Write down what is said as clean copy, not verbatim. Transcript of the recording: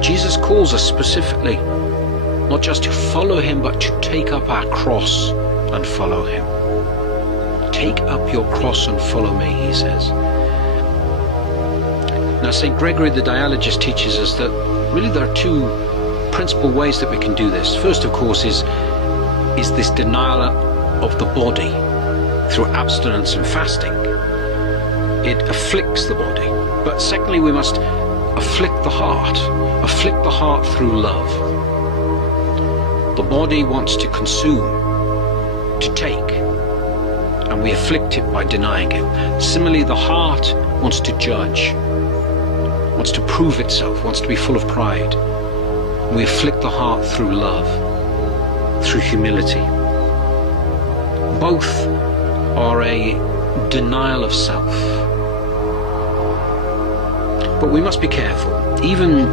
Jesus calls us specifically not just to follow him, but to take up our cross and follow him. Take up your cross and follow me, he says. Now, St. Gregory the Dialogist teaches us that really there are two principal ways that we can do this. First, of course, is this denial of the body through abstinence and fasting. It afflicts the body. But secondly, we must afflict the heart through love. The body wants to consume, to take, and we afflict it by denying it. Similarly, the heart wants to judge, wants to prove itself, wants to be full of pride. And we afflict the heart through love, through humility. Both are a denial of self. But we must be careful. Even